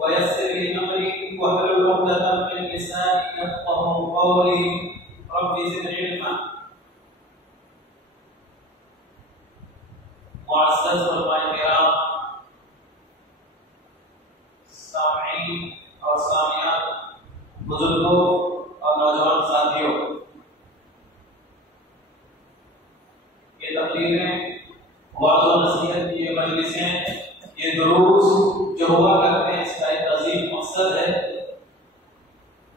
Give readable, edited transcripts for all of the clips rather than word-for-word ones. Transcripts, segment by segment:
ويسر لي أمري واحلل عقدة من لساني يفقهوا قولي رب زد علما. معزز علماء کرام، سامعین اور سامعات، بزرگوں اور نوجوان ساتھیوں، یہ تقریریں، وعظ و نصیحت کی یہ مجلسیں، یہ دروس جو ہوا کرتے ہیں، اس کا ایک عظیم مقصد ہے۔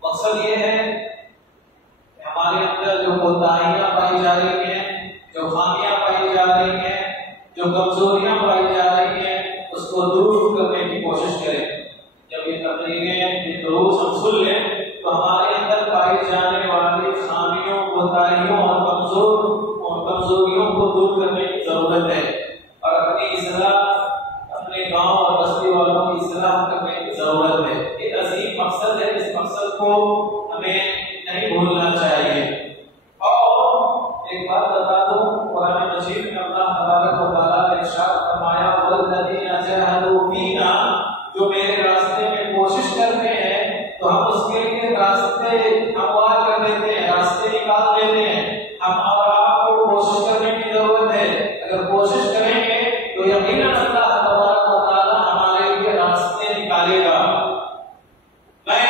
مقصد یہ ہے کہ ہمارے اندر جو کوتاہیاں پائی جا رہی ہیں، جو خامیاں پائی جا رہی ہیں، جو کمزوریاں پائی جا رہی ہیں، اس کو دور کرنے کی کوشش کریں۔ جب یہ تقریریں، یہ دروس ہم سن لیں تو ہمارے اندر پائی جانے والی خامیوں، کوتاہیوں اور کمزوریوں کو دور کرنے کی ضرورت ہے، اور اپنی اصلاح، اپنے گاؤں اور بستی والوں کی اصلاح کرنے کی ضرورت ہے۔ ایک عظیم مقصد ہے، اس مقصد کو ہمیں نہیں بھولنا چاہیے۔ اور ایک بات بتا دوں، قرآن مجید میں اللہ تبارک و تعالیٰ نے ارشاد فرمایا والذین جاہدوا فینا، جو میرے راستے میں کوشش کرتے ہیں تو ہم اس کے لیے راستے ہموار کر دیتے ہیں، راستے نکال دیتے ہیں۔ ہم اور آپ کو کوشش کرنے کی ضرورت ہے۔ اگر کوشش کریں گے تو یقیناً اللہ تبارک و تعالیٰ ہمارے لیے راستے نکالے گا۔ میں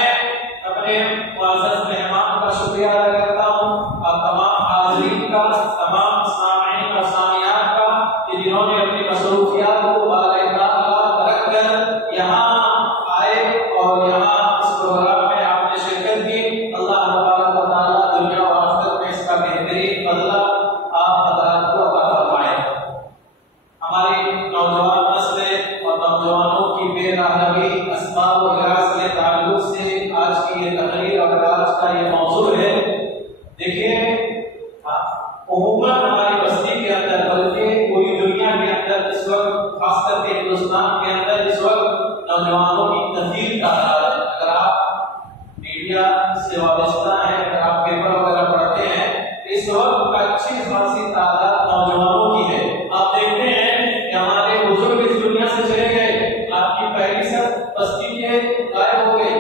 اپنے معزز مہمان کا شکریہ ادا کرتا ہوں، اور تمام حاضرین کا، تمام سامعین اور سامعات کا، کہ جنہوں نے اپنی مصروفیات کو رکھ کر یہاں آئے اور یہاں اس پروگرام میں آپ نے شرکت کی۔ اللہ تبارک و تعالیٰ دنیا و آخرت میں اس کا بہترین بدلہ آپ حضرات کو عطا فرمائے۔ ہماری نوجوان نسل اور نوجوانوں کی بے راہی اسباب و حراست کے تعلق سے آج کی یہ تقریر اور آج کا یہ موضوع ہے۔ دیکھیے، عموماً ہماری بستی کے اندر، بلکہ پوری دنیا کے اندر اس وقت، خاص کر کے ہندوستان کے اندر اس وقت نوجوانوں کی کثیر تعداد ہے۔ اگر آپ میڈیا سے وابستہ ہیں، اگر آپ پیپر وغیرہ پڑھتے ہیں، اس وقت اچھی خاصی تعداد نوجوانوں کی ہے۔ آپ دیکھتے ہیں کہ ہمارے بزرگ اس دنیا سے چلے گئے، آپ کی پہلی سب بستی کے غائب ہو گئے،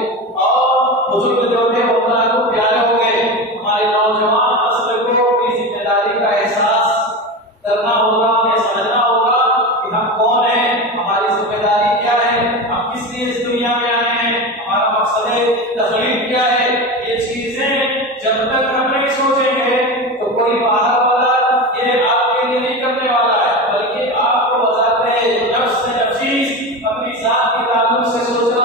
اور بزرگ جو تھے وہ اللہ کو پیارے ہو گئے۔ ہمارے نوجوان نسل کو اپنی ذمہ داری کا احساس کرنا ہوگا، انہیں سمجھنا ہوگا کہ ہم کون ہیں، ہماری ذمہ داری کیا ہے، ہم کس لیے اس دنیا میں آئے ہیں، ہمارا مقصد تخلیق کیا ہے۔ یہ چیزیں جب تک ہم نہیں سوچیں گے تو کوئی باہر والا یہ آپ کے لیے نہیں کرنے والا ہے، بلکہ آپ کو بذات نفس نفیس اپنی ذات کے تعلق سے سوچنا